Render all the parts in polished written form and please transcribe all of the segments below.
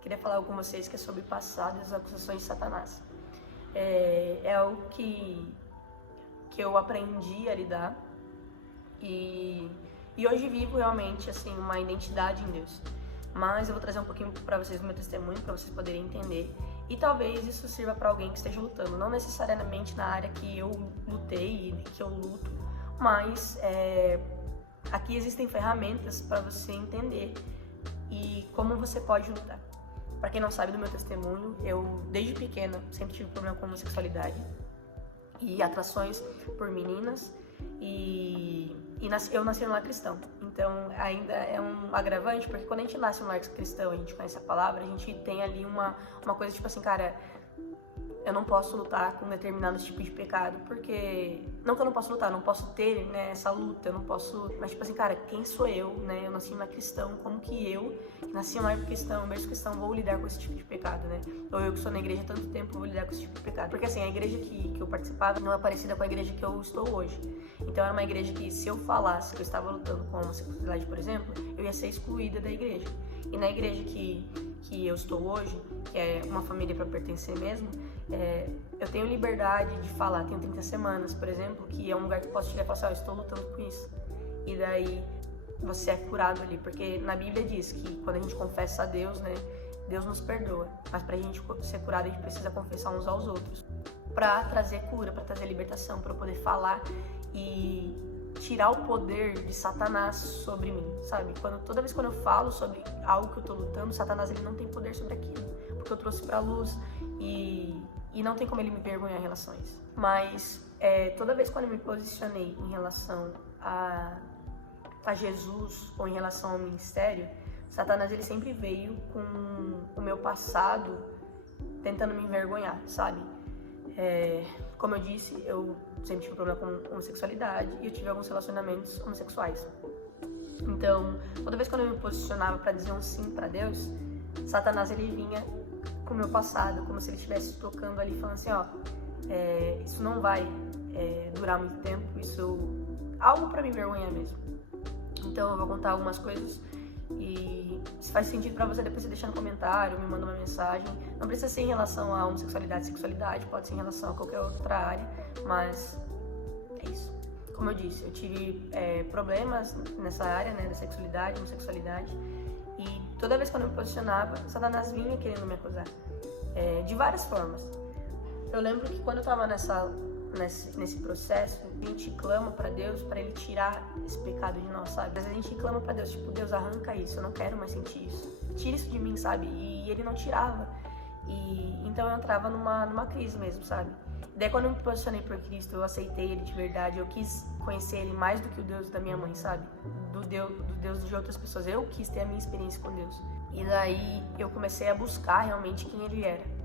queria falar algo com vocês que é sobre passado e as acusações de Satanás. É algo que eu aprendi a lidar e hoje vivo realmente assim uma identidade em Deus. Mas eu vou trazer um pouquinho para vocês do meu testemunho, para vocês poderem entender. E talvez isso sirva para alguém que esteja lutando, não necessariamente na área que eu lutei e que eu luto, mas aqui existem ferramentas para você entender e como você pode lutar. Para quem não sabe do meu testemunho, eu desde pequena sempre tive problema com homossexualidade e atrações por meninas eu nasci no lar cristão. Então ainda é um agravante, porque quando a gente nasce no lar cristão, a gente conhece a palavra, a gente tem ali uma coisa tipo assim, cara, eu não posso lutar com determinados tipos de pecado, porque... Não que eu não posso lutar, não posso ter, né, essa luta, eu não posso... Mas tipo assim, cara, quem sou eu, né? Eu nasci em lar cristão, como que eu, que nasci em lar cristão, berço cristão, vou lidar com esse tipo de pecado, né? Ou eu que sou na igreja há tanto tempo, vou lidar com esse tipo de pecado. Porque assim, a igreja que eu participava não é parecida com a igreja que eu estou hoje. Então era uma igreja que, se eu falasse que eu estava lutando com a homossexualidade, por exemplo, eu ia ser excluída da igreja. E na igreja que eu estou hoje, que é uma família para pertencer mesmo, eu tenho liberdade de falar. Tenho 30 semanas, por exemplo, que é um lugar que eu posso chegar e falar assim, eu estou lutando com isso. E daí você é curado ali, porque na Bíblia diz que quando a gente confessa a Deus, né, Deus nos perdoa. Mas pra gente ser curado, a gente precisa confessar uns aos outros. Pra trazer cura, pra trazer libertação, pra eu poder falar e tirar o poder de Satanás sobre mim, sabe? Toda vez quando eu falo sobre algo que eu tô lutando, Satanás ele não tem poder sobre aquilo, porque eu trouxe pra luz e não tem como ele me envergonhar em relação a isso. Mas toda vez quando eu me posicionei em relação a Jesus ou em relação ao ministério, Satanás ele sempre veio com o meu passado tentando me envergonhar, sabe? Como eu disse, eu sempre tive problema com homossexualidade e eu tive alguns relacionamentos homossexuais. Então, toda vez que eu me posicionava para dizer um sim para Deus, Satanás ele vinha com o meu passado, como se ele estivesse tocando ali, falando assim, ó, isso não vai durar muito tempo, isso algo para me envergonhar mesmo. Então eu vou contar algumas coisas e se faz sentido pra você, depois você deixa no comentário, me manda uma mensagem. Não precisa ser em relação a homossexualidade, sexualidade, pode ser em relação a qualquer outra área, mas é isso. Como eu disse, eu tive problemas nessa área, né, da sexualidade, homossexualidade, e toda vez que eu me posicionava, Satanás vinha querendo me acusar, de várias formas. Eu lembro que quando eu tava nesse processo, a gente clama pra Deus pra Ele tirar esse pecado de nós, sabe? Às vezes a gente clama pra Deus, tipo, Deus, arranca isso, eu não quero mais sentir isso. Tira isso de mim, sabe? E Ele não tirava. E então eu entrava numa crise mesmo, sabe? Daí quando eu me posicionei por Cristo, eu aceitei Ele de verdade, eu quis conhecer Ele mais do que o Deus da minha mãe, sabe? Do Deus de outras pessoas. Eu quis ter a minha experiência com Deus. E daí eu comecei a buscar realmente quem Ele era.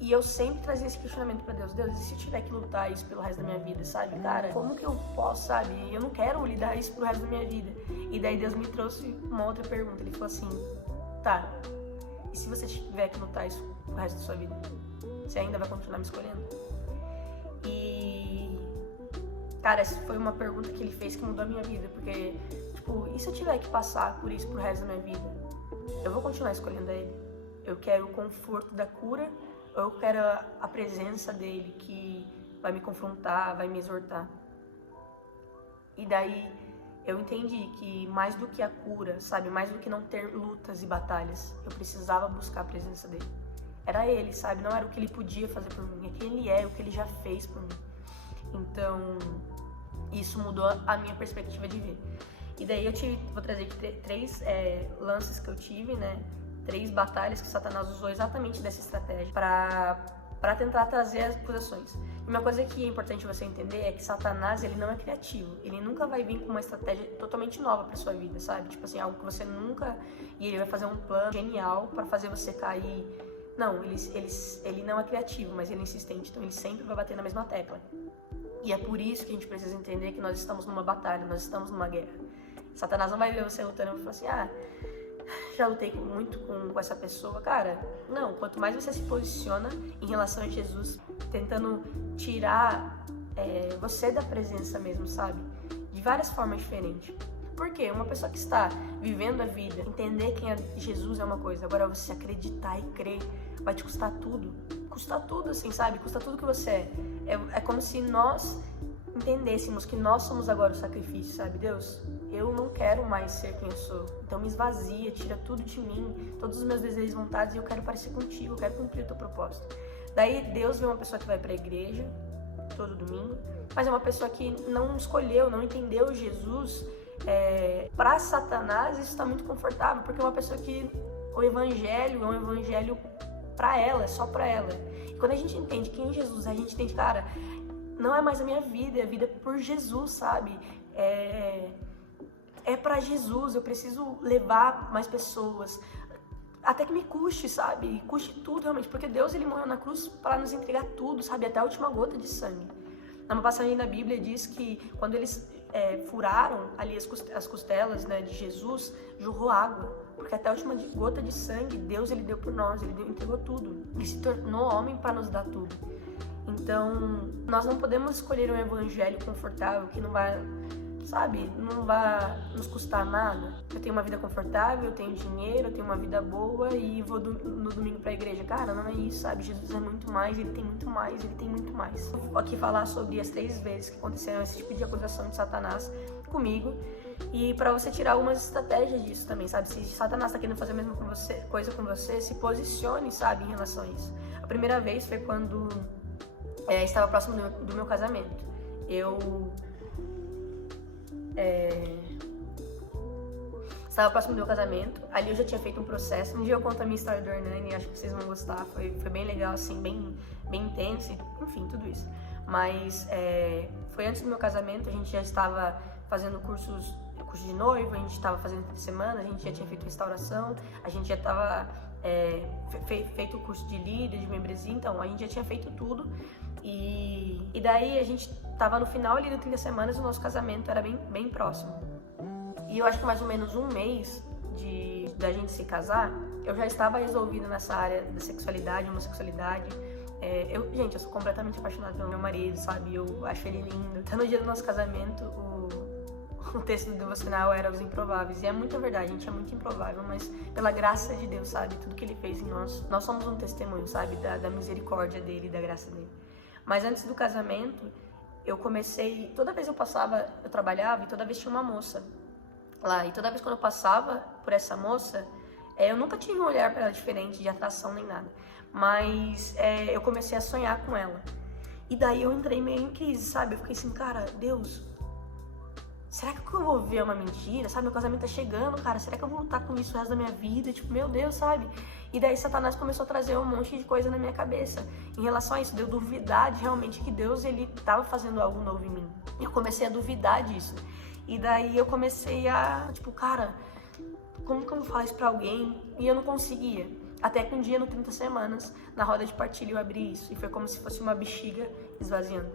E eu sempre trazia esse questionamento pra Deus. Deus, e se eu tiver que lutar isso pelo resto da minha vida, sabe? Cara, como que eu posso, sabe? Eu não quero lidar isso pelo resto da minha vida. E daí Deus me trouxe uma outra pergunta. Ele falou assim, tá, e se você tiver que lutar isso pro resto da sua vida? Você ainda vai continuar me escolhendo? E... cara, essa foi uma pergunta que Ele fez que mudou a minha vida. Porque, tipo, e se eu tiver que passar por isso pro resto da minha vida? Eu vou continuar escolhendo Ele. Eu quero o conforto da cura, eu quero a presença dele que vai me confrontar, vai me exortar. E daí eu entendi que mais do que a cura, sabe, mais do que não ter lutas e batalhas, eu precisava buscar a presença dele. Era ele, sabe, não era o que ele podia fazer por mim, é quem ele é, o que ele já fez por mim. Então, isso mudou a minha perspectiva de ver. E daí vou trazer aqui três lances que eu tive, né? 3 batalhas que Satanás usou exatamente dessa estratégia para tentar trazer as acusações. E uma coisa que é importante você entender é que Satanás, ele não é criativo. Ele nunca vai vir com uma estratégia totalmente nova para sua vida, sabe? Tipo assim, algo que você nunca... E ele vai fazer um plano genial para fazer você cair. Não, ele não é criativo, mas ele é insistente. Então ele sempre vai bater na mesma tecla. E é por isso que a gente precisa entender que nós estamos numa batalha, nós estamos numa guerra. Satanás não vai ver você lutando e falar assim, já lutei muito com essa pessoa. Cara, não, quanto mais você se posiciona em relação a Jesus, tentando tirar você da presença mesmo, sabe? De várias formas diferentes. Por quê? Uma pessoa que está vivendo a vida, entender quem é Jesus é uma coisa. Agora você acreditar e crer vai te custar tudo. Custa tudo, assim, sabe? Custa tudo que você é. É como se nós entendêssemos que nós somos agora o sacrifício, sabe? Deus, eu não quero mais ser quem eu sou. Então me esvazia, tira tudo de mim, todos os meus desejos e vontades, e eu quero parecer contigo, eu quero cumprir o teu propósito. Daí Deus vê uma pessoa que vai pra igreja todo domingo, mas é uma pessoa que não escolheu, não entendeu Jesus. Para Satanás isso está muito confortável, porque é uma pessoa que o evangelho é um evangelho para ela, é só para ela. E quando a gente entende quem Jesus é, a gente entende, cara, não é mais a minha vida, é a vida por Jesus, sabe? É para Jesus, eu preciso levar mais pessoas, até que me custe, sabe? Custe tudo realmente, porque Deus, ele morreu na cruz para nos entregar tudo, sabe? Até a última gota de sangue. Numa passagem da Bíblia diz que quando eles furaram ali as costelas, né, de Jesus, jorrou água, porque até a última gota de sangue Deus, ele deu por nós, ele entregou tudo, ele se tornou homem para nos dar tudo. Então nós não podemos escolher um evangelho confortável que não vai, sabe, não vai nos custar nada. Eu tenho uma vida confortável, eu tenho dinheiro, eu tenho uma vida boa e vou no domingo pra igreja. Cara, não é isso, sabe? Jesus é muito mais, ele tem muito mais, ele tem muito mais. Eu vou aqui falar sobre as 3 vezes que aconteceram esse tipo de acusação de Satanás comigo, e pra você tirar algumas estratégias disso também, sabe? Se Satanás tá querendo fazer a mesma coisa com você, se posicione, sabe, em relação a isso. A primeira vez foi quando estava próximo do meu casamento. Estava próximo do meu casamento, ali eu já tinha feito um processo. Um dia eu conto a minha história do Hernani, acho que vocês vão gostar, foi bem legal, assim, bem intenso, enfim, tudo isso. Mas foi antes do meu casamento, a gente já estava fazendo curso de noivo, a gente estava fazendo fim de semana, a gente já tinha feito restauração, a gente já estava feito o curso de líder, de membresia, então a gente já tinha feito tudo. E daí a gente tava no final ali do 30 semanas e o nosso casamento era bem próximo. E eu acho que mais ou menos um mês da gente se casar, eu já estava resolvida nessa área da sexualidade, homossexualidade. Gente, eu sou completamente apaixonada pelo meu marido, sabe? Eu acho ele lindo. Até no dia do nosso casamento, o texto do devocional era Os Improváveis. E é muita verdade, a gente é muito improvável, mas pela graça de Deus, sabe? Tudo que ele fez em nós somos um testemunho, sabe? Da misericórdia dele, da graça dele. Mas antes do casamento, eu comecei... Toda vez eu trabalhava e toda vez tinha uma moça lá. E toda vez quando eu passava por essa moça, eu nunca tive um olhar para ela diferente, de atração nem nada. Mas eu comecei a sonhar com ela. E daí eu entrei meio em crise, sabe? Eu fiquei assim, cara, Deus, será que o que eu vou ver é uma mentira? Sabe, meu casamento tá chegando, cara. Será que eu vou lutar com isso o resto da minha vida? Tipo, meu Deus, sabe? E daí Satanás começou a trazer um monte de coisa na minha cabeça em relação a isso. De eu duvidar realmente que Deus, ele tava fazendo algo novo em mim. E eu comecei a duvidar disso. E daí eu comecei a, tipo, cara, como que eu vou falar isso pra alguém? E eu não conseguia. Até que um dia, no 30 semanas, na roda de partilha, eu abri isso. E foi como se fosse uma bexiga esvaziando.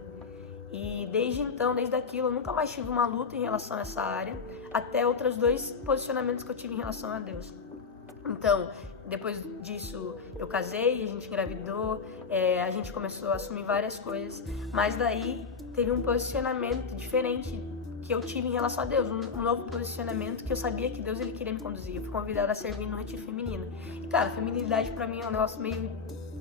E desde então, desde aquilo, eu nunca mais tive uma luta em relação a essa área, até outros 2 posicionamentos que eu tive em relação a Deus. Então, depois disso, eu casei, a gente engravidou, a gente começou a assumir várias coisas, mas daí teve um posicionamento diferente que eu tive em relação a Deus, um novo posicionamento que eu sabia que Deus, ele queria me conduzir. Eu fui convidada a servir no retiro feminino. E, cara, feminilidade pra mim é um negócio meio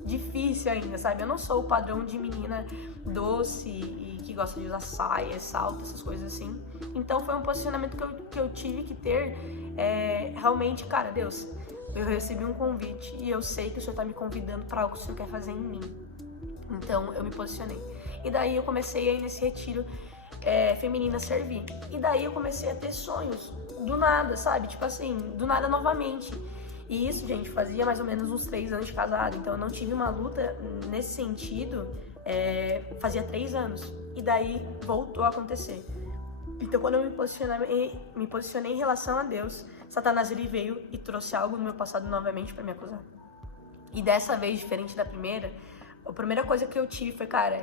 difícil ainda, sabe? Eu não sou o padrão de menina doce e que gosta de usar saia, salto, essas coisas assim. Então foi um posicionamento que eu tive que ter, realmente, cara, Deus, eu recebi um convite e eu sei que o Senhor tá me convidando para algo que o Senhor quer fazer em mim. Então eu me posicionei. E daí eu comecei a ir nesse retiro feminino a servir. E daí eu comecei a ter sonhos, do nada, sabe? Tipo assim, do nada novamente. E isso, gente, fazia mais ou menos uns 3 anos de casado. Então eu não tive uma luta nesse sentido, fazia 3 anos. E daí voltou a acontecer. Então quando eu me posicionei em relação a Deus, Satanás, ele veio e trouxe algo no meu passado novamente para me acusar. E dessa vez, diferente da primeira, a primeira coisa que eu tive foi, cara,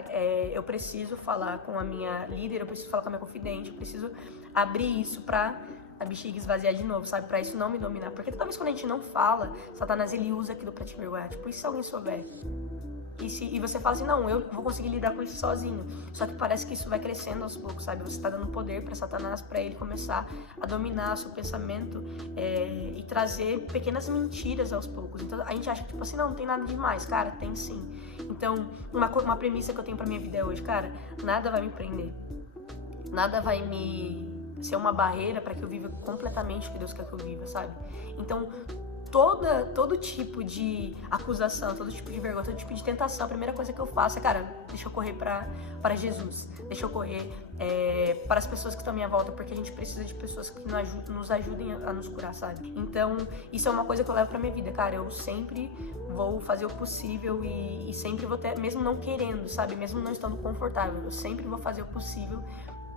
eu preciso falar com a minha líder, eu preciso falar com a minha confidente, eu preciso abrir isso pra a bexiga esvaziar de novo, sabe? Pra isso não me dominar. Porque toda vez quando a gente não fala, Satanás, ele usa aquilo pra te vergonhar. Tipo, e se alguém souber? E você fala assim, não, eu vou conseguir lidar com isso sozinho. Só que parece que isso vai crescendo aos poucos, sabe? Você tá dando poder pra Satanás, pra ele começar a dominar o seu pensamento e trazer pequenas mentiras aos poucos. Então a gente acha que, tipo assim, não tem nada demais. Cara, tem sim. Então, uma premissa que eu tenho pra minha vida hoje, cara, nada vai me prender. Nada vai me ser uma barreira pra que eu viva completamente o que Deus quer que eu viva, sabe? Então, todo tipo de acusação, todo tipo de vergonha, todo tipo de tentação, a primeira coisa que eu faço é, cara, deixa eu correr para Jesus, deixa eu correr para as pessoas que estão à minha volta, porque a gente precisa de pessoas que nos ajudem a nos curar, sabe? Então, isso é uma coisa que eu levo pra minha vida, cara, eu sempre vou fazer o possível e sempre vou ter, mesmo não querendo, sabe? Mesmo não estando confortável, eu sempre vou fazer o possível.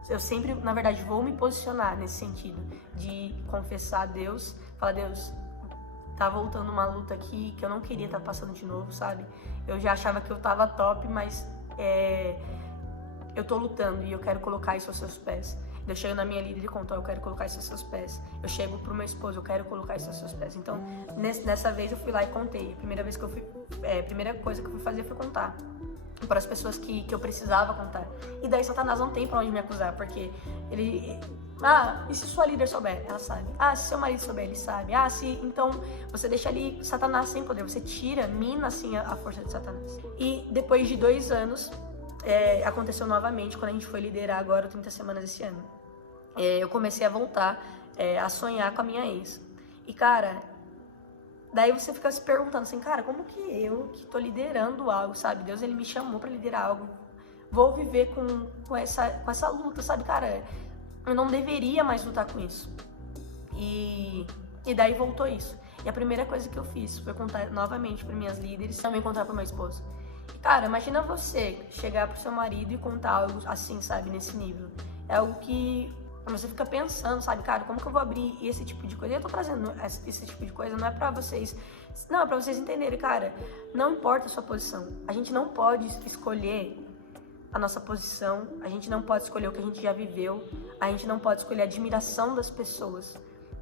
Eu sempre, na verdade, vou me posicionar nesse sentido de confessar a Deus, falar, Deus, tá voltando uma luta aqui que eu não queria estar passando de novo, sabe? Eu já achava que eu tava top, mas eu tô lutando e eu quero colocar isso aos seus pés. Eu chego na minha líder e conto, eu quero colocar isso aos seus pés. Eu chego pro meu esposo, eu quero colocar isso aos seus pés. Então, nessa vez eu fui lá e contei. A primeira coisa que eu fui fazer foi contar para as pessoas que eu precisava contar. E daí Satanás não tem pra onde me acusar, porque ele... e se sua líder souber? Ela sabe. Se seu marido souber? Ele sabe. Então você deixa ali Satanás sem poder, você mina assim a força de Satanás. E depois de 2 anos, aconteceu novamente, quando a gente foi liderar agora 30 semanas esse ano. Eu comecei a voltar a sonhar com a minha ex. E cara, daí você fica se perguntando assim, cara, como que eu que tô liderando algo, sabe? Deus, ele me chamou pra liderar algo. Vou viver com essa luta, sabe? Cara, eu não deveria mais lutar com isso. E daí voltou isso. E a primeira coisa que eu fiz foi contar novamente para minhas líderes, também contar para meu esposo. E cara, imagina você chegar pro seu marido e contar algo assim, sabe? Nesse nível. É algo que você fica pensando, sabe? Cara, como que eu vou abrir esse tipo de coisa? E eu tô trazendo esse tipo de coisa, não é pra vocês... Não, é pra vocês entenderem, cara. Não importa a sua posição. A gente não pode escolher a nossa posição. A gente não pode escolher o que a gente já viveu. A gente não pode escolher a admiração das pessoas.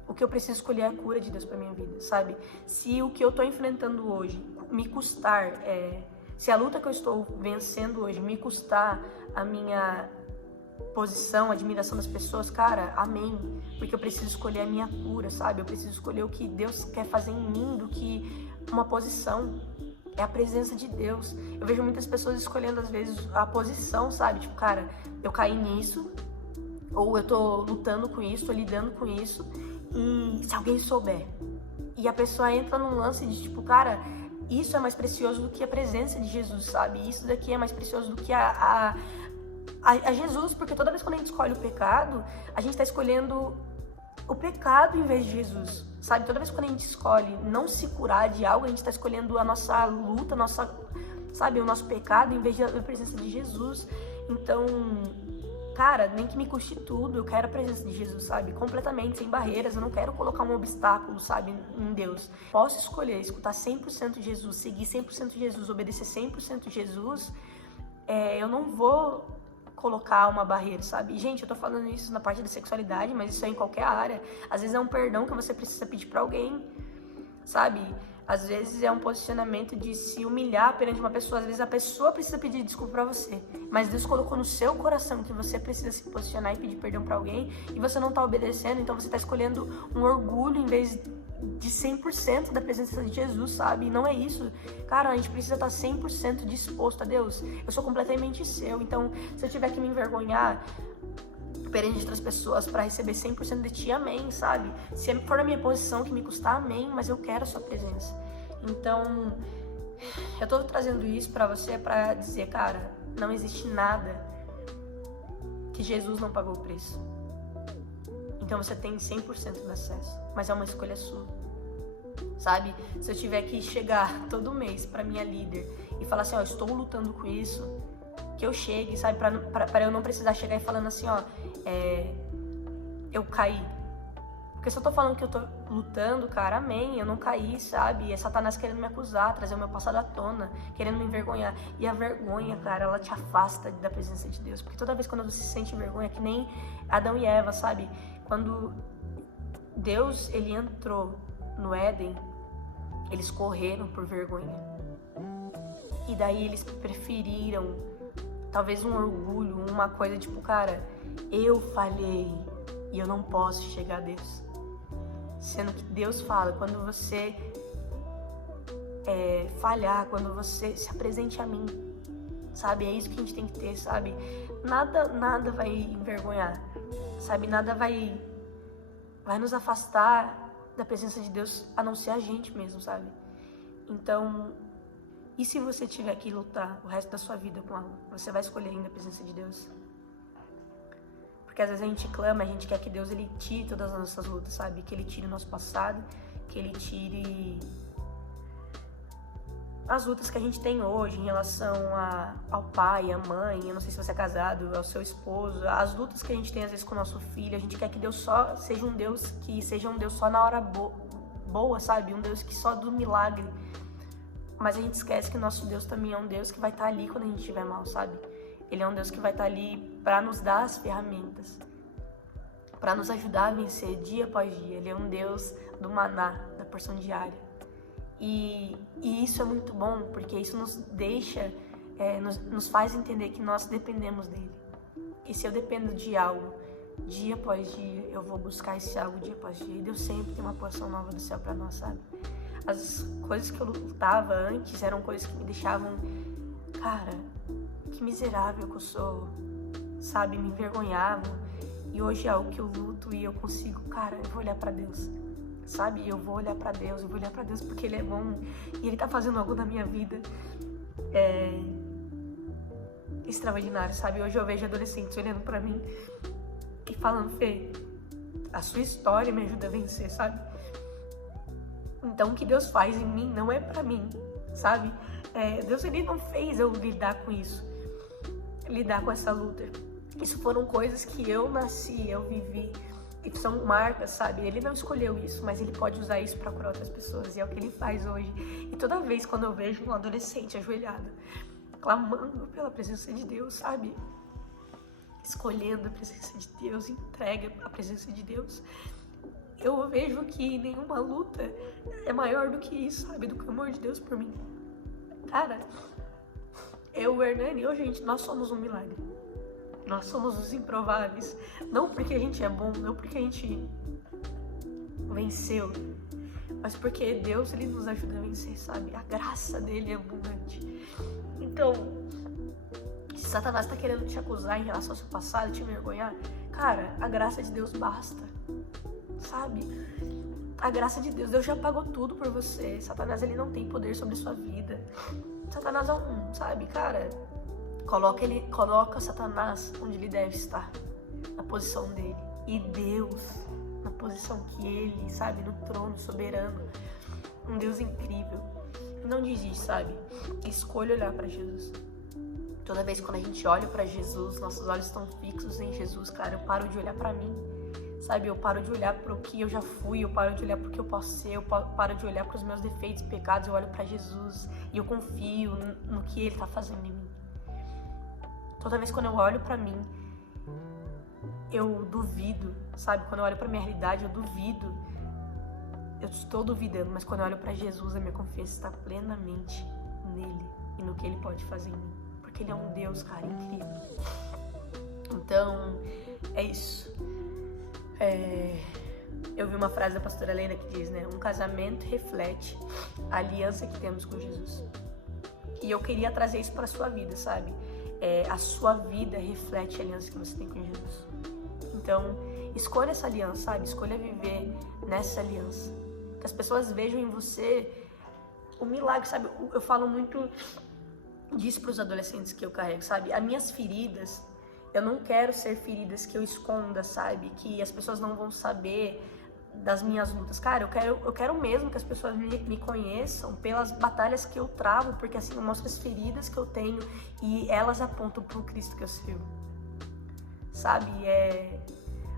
O que eu preciso escolher é a cura de Deus pra minha vida, sabe? Se o que eu tô enfrentando hoje me custar... Se a luta que eu estou vencendo hoje me custar a minha... posição, admiração das pessoas, cara, amém, porque eu preciso escolher a minha cura, sabe? Eu preciso escolher o que Deus quer fazer em mim do que uma posição. É a presença de Deus. Eu vejo muitas pessoas escolhendo às vezes a posição, sabe? Tipo, cara, eu caí nisso, ou eu tô lutando com isso, tô lidando com isso, e se alguém souber, e a pessoa entra num lance de tipo, cara, isso é mais precioso do que a presença de Jesus, sabe? Isso daqui é mais precioso do que a Jesus, porque toda vez que a gente escolhe o pecado, a gente tá escolhendo o pecado em vez de Jesus, sabe? Toda vez que a gente escolhe não se curar de algo, a gente tá escolhendo a nossa luta, sabe? O nosso pecado em vez da presença de Jesus. Então, cara, nem que me custe tudo, eu quero a presença de Jesus, sabe? Completamente, sem barreiras, eu não quero colocar um obstáculo, sabe? Em Deus. Posso escolher escutar 100% de Jesus, seguir 100% de Jesus, obedecer 100% de Jesus, eu não vou colocar uma barreira, sabe? Gente, eu tô falando isso na parte da sexualidade, mas isso é em qualquer área. Às vezes é um perdão que você precisa pedir pra alguém, sabe? Às vezes é um posicionamento de se humilhar perante uma pessoa. Às vezes a pessoa precisa pedir desculpa pra você, mas Deus colocou no seu coração que você precisa se posicionar e pedir perdão pra alguém, e você não tá obedecendo, então você tá escolhendo um orgulho em vez de 100% da presença de Jesus, sabe? E não é isso. Cara, a gente precisa estar 100% disposto a Deus. Eu sou completamente seu, então se eu tiver que me envergonhar perante outras pessoas para receber 100% de ti, amém, sabe? Se for na minha posição que me custar, amém, mas eu quero a sua presença. Então, eu tô trazendo isso para você para dizer, cara, não existe nada que Jesus não pagou o preço. Então você tem 100% do acesso, mas é uma escolha sua, sabe? Se eu tiver que chegar todo mês pra minha líder e falar assim, ó, estou lutando com isso, que eu chegue, sabe? Pra eu não precisar chegar e falando assim, ó, eu caí. Porque se eu tô falando que eu tô lutando, cara, amém, eu não caí, sabe? É Satanás querendo me acusar, trazer o meu passado à tona, querendo me envergonhar. E a vergonha, cara, ela te afasta da presença de Deus. Porque toda vez quando você se sente vergonha, que nem Adão e Eva, sabe? Quando Deus, ele entrou no Éden, eles correram por vergonha. E daí eles preferiram, talvez um orgulho, uma coisa tipo, cara, eu falhei e eu não posso chegar a Deus. Sendo que Deus fala, quando você falhar, quando você se apresente a mim, sabe? É isso que a gente tem que ter, sabe? Nada vai envergonhar, sabe? Nada vai nos afastar da presença de Deus, a não ser a gente mesmo, sabe? Então, e se você tiver que lutar o resto da sua vida com algo, você vai escolher ainda a presença de Deus? Porque às vezes a gente clama, a gente quer que Deus ele tire todas as nossas lutas, sabe? Que ele tire o nosso passado, que ele tire as lutas que a gente tem hoje em relação ao pai, à mãe, eu não sei se você é casado, ao seu esposo, as lutas que a gente tem às vezes com o nosso filho. A gente quer que Deus só seja um Deus só na hora boa, sabe? Um Deus que só do milagre. Mas a gente esquece que nosso Deus também é um Deus que vai estar ali quando a gente estiver mal, sabe? Ele é um Deus que vai estar ali para nos dar as ferramentas, para nos ajudar a vencer dia após dia. Ele é um Deus do maná, da porção diária. E isso é muito bom, porque isso nos deixa, nos faz entender que nós dependemos dele. E se eu dependo de algo, dia após dia, eu vou buscar esse algo dia após dia. E Deus sempre tem uma porção nova do céu para nós, sabe? As coisas que eu lutava antes eram coisas que me deixavam, cara, que miserável que eu sou, sabe? Me envergonhavam. E hoje é algo que eu luto e eu consigo, cara, eu vou olhar pra Deus, sabe? Eu vou olhar pra Deus porque Ele é bom e Ele tá fazendo algo na minha vida extraordinário, sabe? Hoje eu vejo adolescentes olhando pra mim e falando, Fê, a sua história me ajuda a vencer, sabe? Então o que Deus faz em mim não é pra mim, sabe? Deus ele não fez eu lidar com isso, lidar com essa luta. Isso foram coisas que eu nasci, eu vivi, que são marcas, sabe? Ele não escolheu isso, mas ele pode usar isso pra curar outras pessoas, e é o que ele faz hoje. E toda vez quando eu vejo um adolescente ajoelhado, clamando pela presença de Deus, sabe? Escolhendo a presença de Deus, entrega a presença de Deus, eu vejo que nenhuma luta é maior do que isso, sabe? Do que o amor de Deus por mim. Cara, eu, o Hernani, gente, nós somos um milagre. Nós somos os improváveis. Não porque a gente é bom, não porque a gente venceu, mas porque Deus, ele nos ajuda a vencer, sabe? A graça dele é abundante. Então, se Satanás tá querendo te acusar em relação ao seu passado, te envergonhar, cara, a graça de Deus basta, sabe? A graça de Deus, Deus já pagou tudo por você. Satanás, ele não tem poder sobre a sua vida. Satanás é sabe, cara, coloca Satanás onde ele deve estar, na posição dele, e Deus na posição que ele, sabe, no trono soberano, um Deus incrível. Não desiste, sabe? Escolha olhar para Jesus. Toda vez quando a gente olha para Jesus, nossos olhos estão fixos em Jesus, cara, eu paro de olhar para mim, sabe? Eu paro de olhar para o que eu já fui, eu paro de olhar para o que eu posso ser, eu paro de olhar para os meus defeitos e pecados, eu olho para Jesus e eu confio no que Ele tá fazendo em mim. Toda vez quando eu olho para mim, eu duvido, sabe? Quando eu olho para minha realidade, eu duvido. Eu estou duvidando, mas quando eu olho para Jesus, a minha confiança está plenamente nele e no que Ele pode fazer em mim. Porque Ele é um Deus, cara, incrível. Então, é isso. Eu vi uma frase da pastora Helena que diz, né? Um casamento reflete a aliança que temos com Jesus. E eu queria trazer isso para a sua vida, sabe? A sua vida reflete a aliança que você tem com Jesus. Então, escolha essa aliança, sabe? Escolha viver nessa aliança. Que as pessoas vejam em você o milagre, sabe? Eu falo muito disso para os adolescentes que eu carrego, sabe? As minhas feridas, eu não quero ser feridas que eu esconda, sabe? Que as pessoas não vão saber das minhas lutas. Cara, eu quero mesmo que as pessoas me conheçam pelas batalhas que eu travo, porque assim eu mostro as feridas que eu tenho e elas apontam pro Cristo que eu sirvo. Sabe?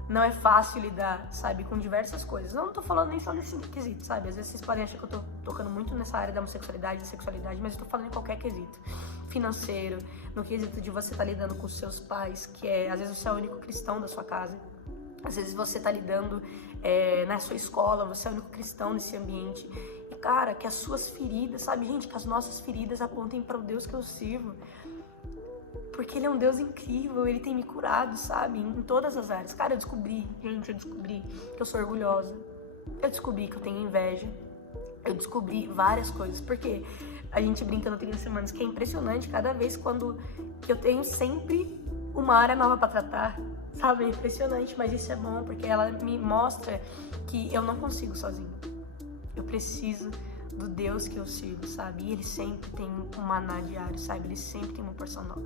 Não é fácil lidar, sabe, com diversas coisas. Não tô falando nem só nesse quesito, sabe? Às vezes vocês podem achar que eu tô tocando muito nessa área da homossexualidade, da sexualidade, mas eu tô falando em qualquer quesito. Financeiro, no quesito de você tá lidando com os seus pais, que às vezes você é o único cristão da sua casa. Às vezes você tá lidando na sua escola, você é o único cristão nesse ambiente. E, Cara, que as suas feridas, sabe, gente, que as nossas feridas apontem para o Deus que eu sirvo. Porque Ele é um Deus incrível, Ele tem me curado, sabe, em todas as áreas. Cara, eu descobri que eu sou orgulhosa. Eu descobri que eu tenho inveja. Eu descobri várias coisas. Porque a gente brinca no 30 Semanas que é impressionante cada vez que eu tenho sempre uma área nova para tratar. Sabe, é impressionante, mas isso é bom porque ela me mostra que eu não consigo sozinho. Eu preciso do Deus que eu sirvo, sabe? E Ele sempre tem um maná diário, sabe? Ele sempre tem uma porção nova.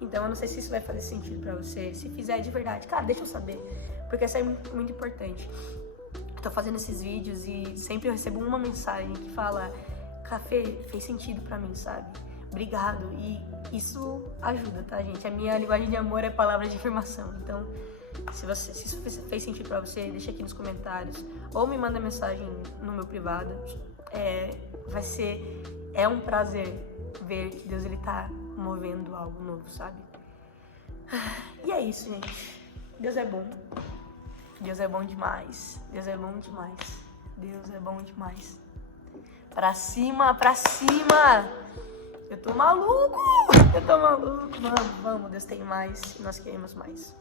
Então, eu não sei se isso vai fazer sentido pra você. Se fizer de verdade, cara, deixa eu saber. Porque isso é muito, muito importante. Eu tô fazendo esses vídeos e sempre eu recebo uma mensagem que fala: Café, fez sentido pra mim, sabe? Obrigado. E isso ajuda, tá, gente? A minha linguagem de amor é palavras de afirmação. Então, se isso fez sentido pra você, deixa aqui nos comentários. Ou me manda mensagem no meu privado. É um prazer ver que Deus, Ele tá movendo algo novo, sabe? E é isso, gente. Deus é bom. Deus é bom demais. Deus é bom demais. Deus é bom demais. Pra cima, pra cima! Eu tô maluco! Vamos, Deus tem mais e nós queremos mais.